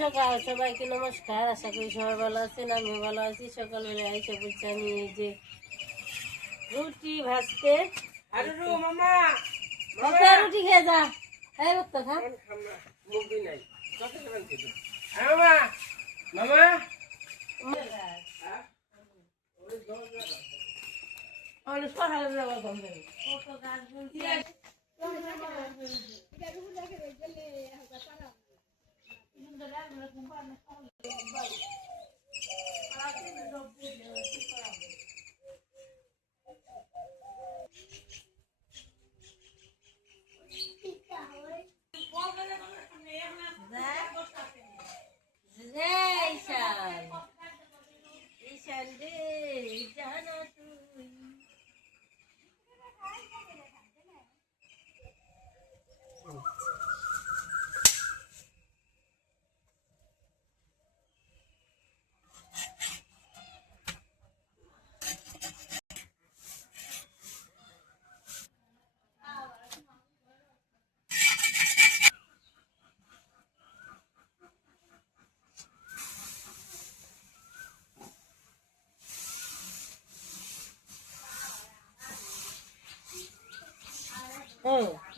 সকাল সবাইকে নমস্কার। আশা করি সবাই ভালো আছেন, আমিও ভালো আছি। সকালবেলা এসে বলছি আমি এই যে রুটি ভাজতে। রুটি খেয়ে যা, এই রক্ত খা।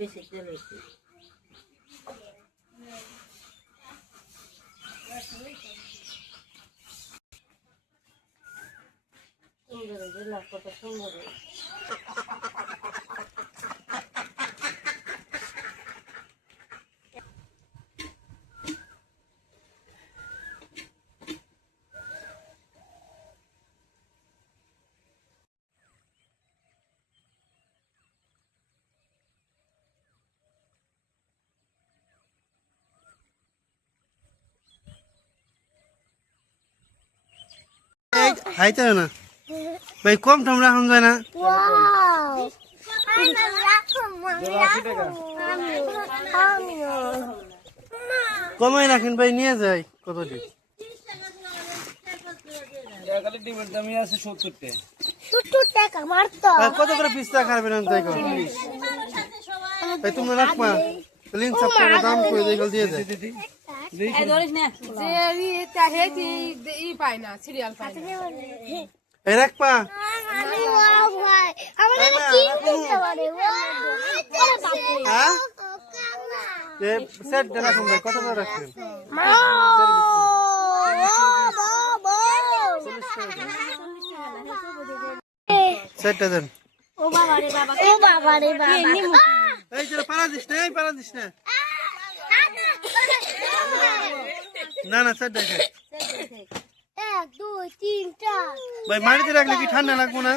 বেশি তেল হয়েছে। সুন্দর কত সুন্দর। খাইতে হয় না ভাই, কম টম রাখুন যায় না। কমাই রাখেন ভাই, নিয়ে যাই। কত দিন কত করে পিস্তা খাবেন? তাই ভাই তুমি রাখবা, লিঙ্ক সব দাম করে দিয়ে দেয়। রাখবা সেট রাখুন ভাই, কত করে রাখবেন? সেটটা দেন। এই যে পারা দিস না, এই পারা দিস না। না না সেট দেখে 1 2 3 4 ভাই, মাটিতে রাখলে কি ঠান্ডা লাগবো না?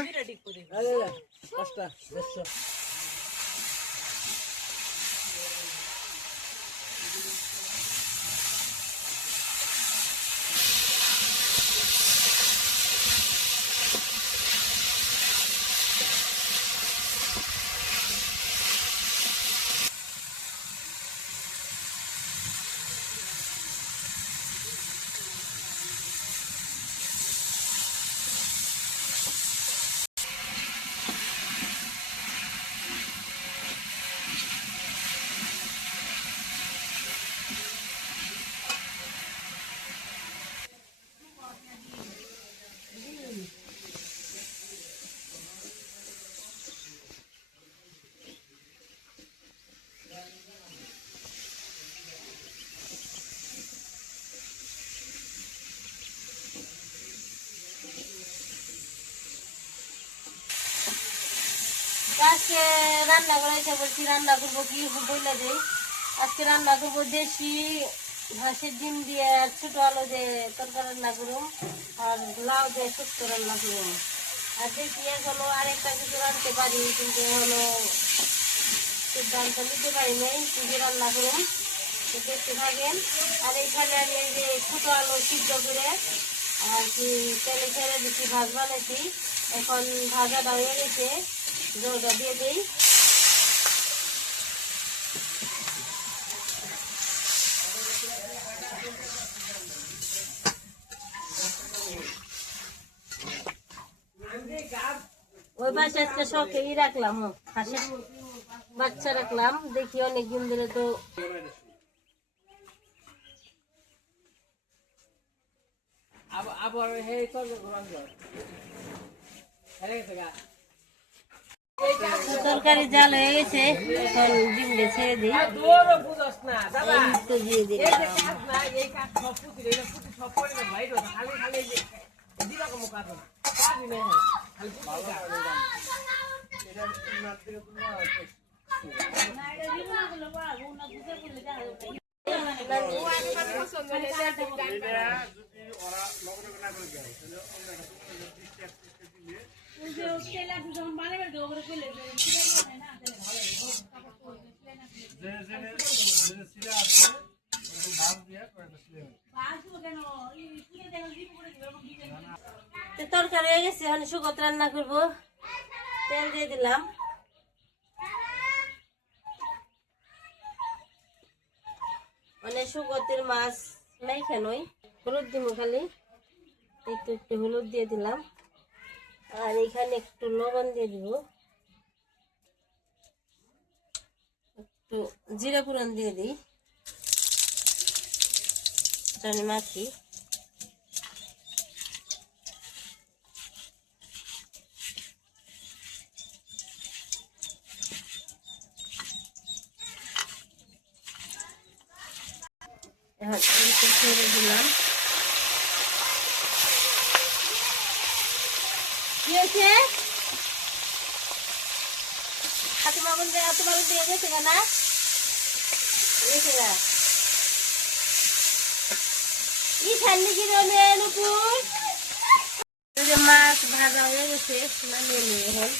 আজকে রান্না করাইতে বলছি, রান্না করবো কি বলে দেই। আজকে রান্না করবো দেশি হাঁসের ডিম দিয়ে আর ছোট আলু দিয়ে তরকারি রান্না করুম, আর লাউ দিয়ে শুক্তো রান্না করুম। আর দেখি এখনো আরেকটা কিছু রাঁধতে পারি, কিন্তু এখনো সিদ্ধান্ত নিতে পারি নাই কি রান্না করুম। তো দেখতে থাকেন। আর এইখানে আমি এই যে ছোট আলু সিদ্ধ করে আর কি তেলে ছেড়ে দিচ্ছি, ভাত বানাইছি। এখন ভাজাটা হয়ে গেছে, জলটা দিয়ে দিই। ওই বাচ্চা আজকে শখে রাখলাম, হাঁসের বাচ্চা রাখলাম। দেখি অনেকদিন ধরে তো তরকারি জাল হয়ে গেছে, এখন ডিমটা ছেড়ে দিই, তো দিয়ে দিই। তরকারি হয়ে গেছে, এখন শুকত রান্না করবো। তেল দিয়ে দিলাম, মানে শুকতের মাছ নাই কেনই, হলুদ দিব খালি, একটু একটু হলুদ দিয়ে দিলাম, আর এখানে একটু লবণ দিয়ে দিব, একটু জিরা ফোড়ন দিয়ে দিই, মাখি। এখন ছেড়ে দিলাম। কি হয়েছে? তোমার দিয়ে গেছে না? কি ছাড়লি কি রলে নুপুর? মাছ ভাজা হয়ে গেছে, নামিয়ে নিয়ে এখন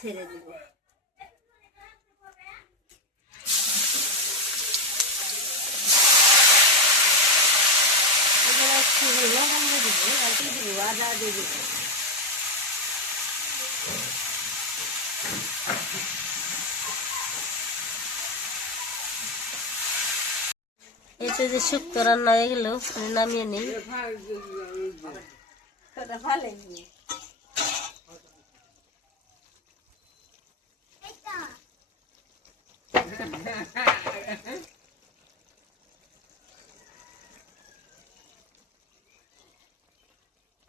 ছেড়ে দিব। আদা দিয়ে দিব, এতে যে শুক্তো রান্না হয়ে গেল, নামিয়ে নিই। ভালো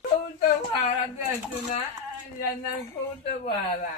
Puta para de una ya no puta para.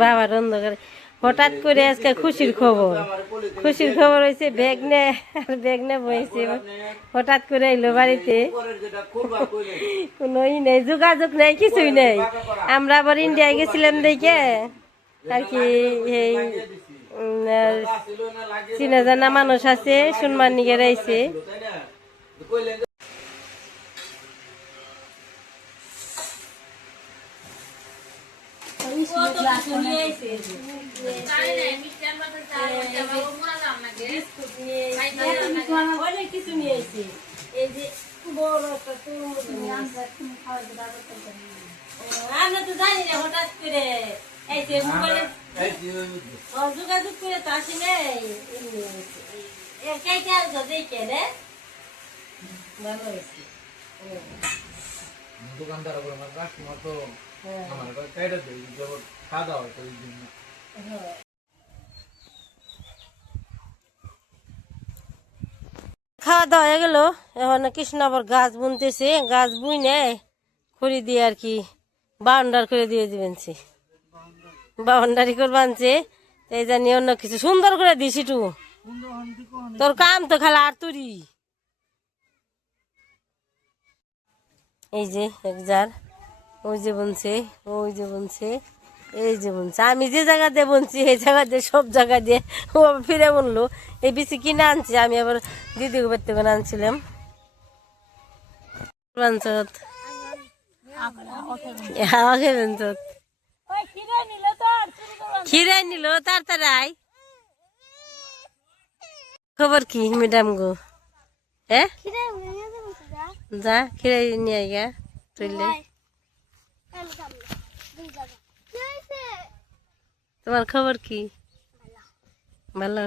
বাবা রন্ধ করে হঠাৎ করে আজকে খুশির খবর হয়েছে, বেগনে বইছে, হঠাৎ করে এলো বাড়িতে, কোনো নেই, যোগাযোগ নেই, কিছুই নেই। আমরা আবার ইন্ডিয়ায় গেছিলাম দেখে আর কি, এই চিনা জানা মানুষ আছে, শুনবার নিগে রয়েছে। অনেক কিছু নিয়ে এসেছি, এই যে বড় একটা তরমুজ নিয়ে আসছি। আমরা তো জানি না, হঠাৎ করে এসে মোবাইলে যোগাযোগ করে তো আসি নাই, কেটে আসবো দেখে রে, ভালো হয়েছে। দোকানদার তো আমার কেটে দেয়, খাওয়া দাওয়া করে জন্য। খাওয়া দাওয়া হয়ে গেল, এখন কৃষ্ণ আবার গাছ বুনতেছে, গাছ বুই নেয় খড়ি দিয়ে আর কি বাউন্ডার করে দিয়ে দিবেনছি, বাউন্ডারি করে বানছে, এই জানি অন্য কিছু সুন্দর করে দিস একটু, তোর কাম তো খালা আর তুরি। এই যে এক জার ওই যে বুনছে, ওই যে বুনছে, এই যে বুনছে। আমি যে জায়গা দিয়ে বুনছি এই জায়গা দিয়ে সব জায়গা দিয়ে ও আবার ফিরে বুনলো। এই বিচি কিনে আনছি আমি, আবার দিদি বাড়িতে করে আনছিলাম। বাঞ্চত খিরাই নিল তাড়াতাড়ি। খবর কি ম্যাডাম গো? হ্যাঁ, যা খিরাই নিয়ে গা তুললে। তোমার খবর কি? ভালো।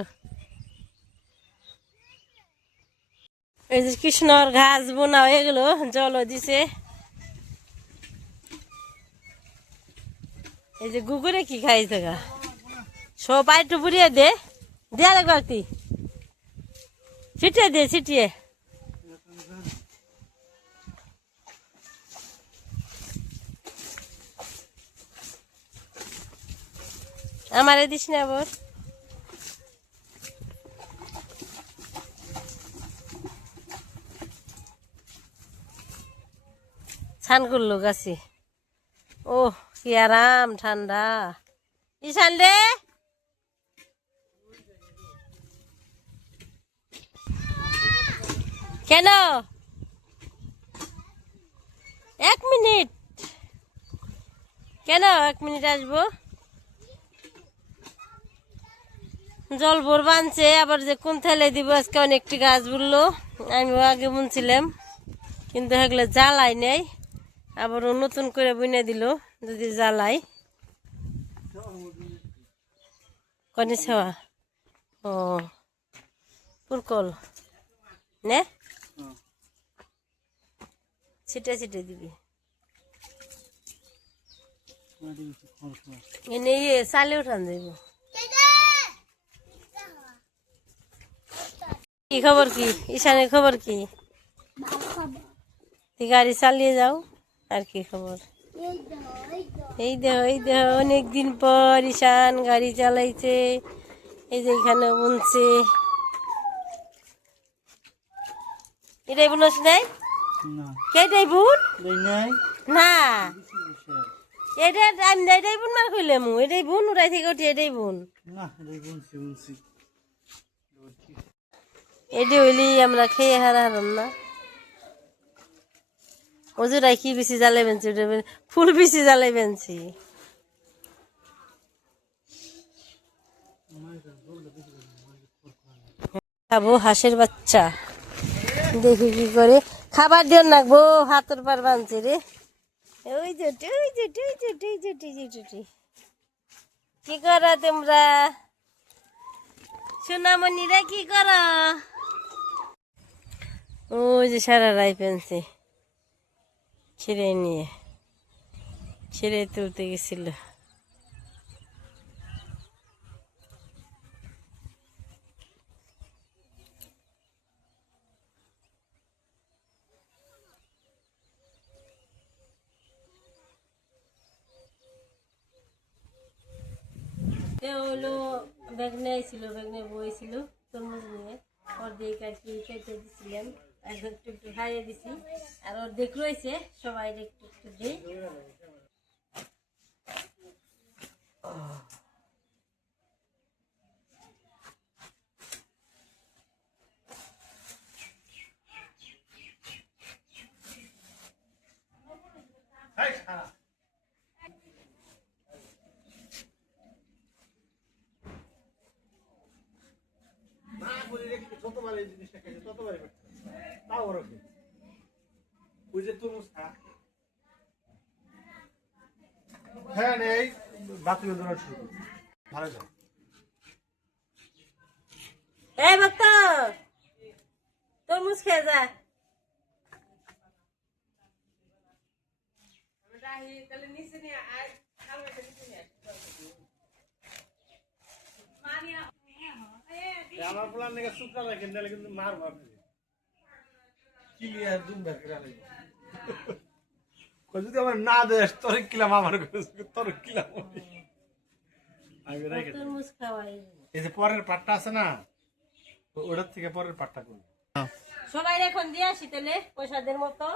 এই যে কৃষ্ণর ঘাস বোনা হয়ে গেল, জলও দিছে। এই যে গুগুরে কি খাইছে গা, সব আইটু বুড়িয়ে দে, দেয়ার একবার কি ছিটিয়ে দে, ছিটিয়ে। আমারে দিস না আবার। ছান করলো গাছে। ও কি আরাম, ঠান্ডা। ঈশান রে, কেন? 1 মিনিট কেন? 1 মিনিট আসবো। জল ভোর বানছে, আবার যে কোন থেলে দিব আজকে অনেকটি গাছ বললো। আমি আগে বুনছিলাম কিন্তু সেগুলো জ্বালাই নেই, আবার নতুন করে বুনে দিল। যদি জ্বালাই কনে ছেওয়া, ও পুরকল নে ছিটে ছিটে দিবি। এনে চালে উঠান যাইব। কি খবর কি ঈশানের খবর কি? গাড়ি চালিয়ে যাও, আর কি খবর? এই দেহ অনেকদিন পর ঈশান গাড়ি চালাইছে। এই যে এখানে বুনছে। এটাই বুনস নাই? কেটাই বুন না, এটা আমি এটাই বুন মার কইলাম। এটাই বুন, উড়াই থেকে উঠি এটাই বুন। এটি হইলি আমরা খেয়ে হারাম না। ওজুরাই কি বেশি জ্বালাই বেনছি, ফুল বেশি জ্বালাই বেনছি। খাবো হাঁসের বাচ্চা, দেখি কি করে। খাবার দিয়ে নাকবো, হাতের পার বানছে রে। ওই যে কি করো তোমরা সোনামণিরা, কি করো? ওই যে সারা রাই পেনছে ছিঁড়ে নিয়ে, ছিঁড়ে তুলতে গেছিল। হলো ব্যাগনে আইছিল, ব্যাগনে বইছিল তরমুজ নিয়ে, অর্ধেক আর কি কেটে দিছিলাম, একদম একটু একটু খাইয়ে দিছি। আর অর্ধেক রয়েছে, সবাই একটু একটু দিই। হ্যাঁ নেই বাথরুমে দৌড়া শুরু করি, ভালো যাও। এই ভক্ত, তরমুজ খেয়ে যা। আমার প্ল্যান নাকি শুকনা রাখেন, তাহলে কিন্তু মার ভাববে ক্লিয়ার দুম বের করে যদি আমার না দেশ তোর কিলাম, আমার তোর কিলাম আমি রেখে তরমুজ খাওয়াই। এই যে পরের পাটটা আছে না, ওটার থেকে পরের পাটটা করবো। সবাই এখন দিয়ে আসি তাহলে প্রসাদের মতো।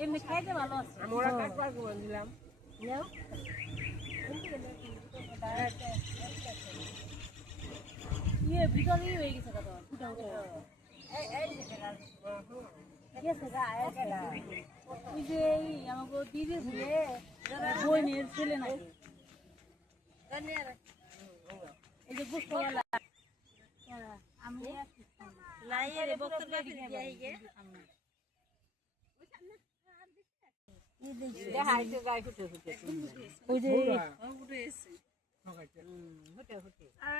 এমনি খাইতে ভালো আছে আমরা কাটবার করে দিলাম নাও ইয়ে ভিতরেই হয়ে গেছে কত ফুটা গেছে গা ওই যে আমাকে দিদি ছিলে বই মেয়ের ছেলে নাকি এই যে বুঝতে আমি লাইয়ে বক্তর কাটি দিয়ে আইগে দেখাইতে গায়ে ফুটে ফুটে ওই যে ফুটে ফুটে আর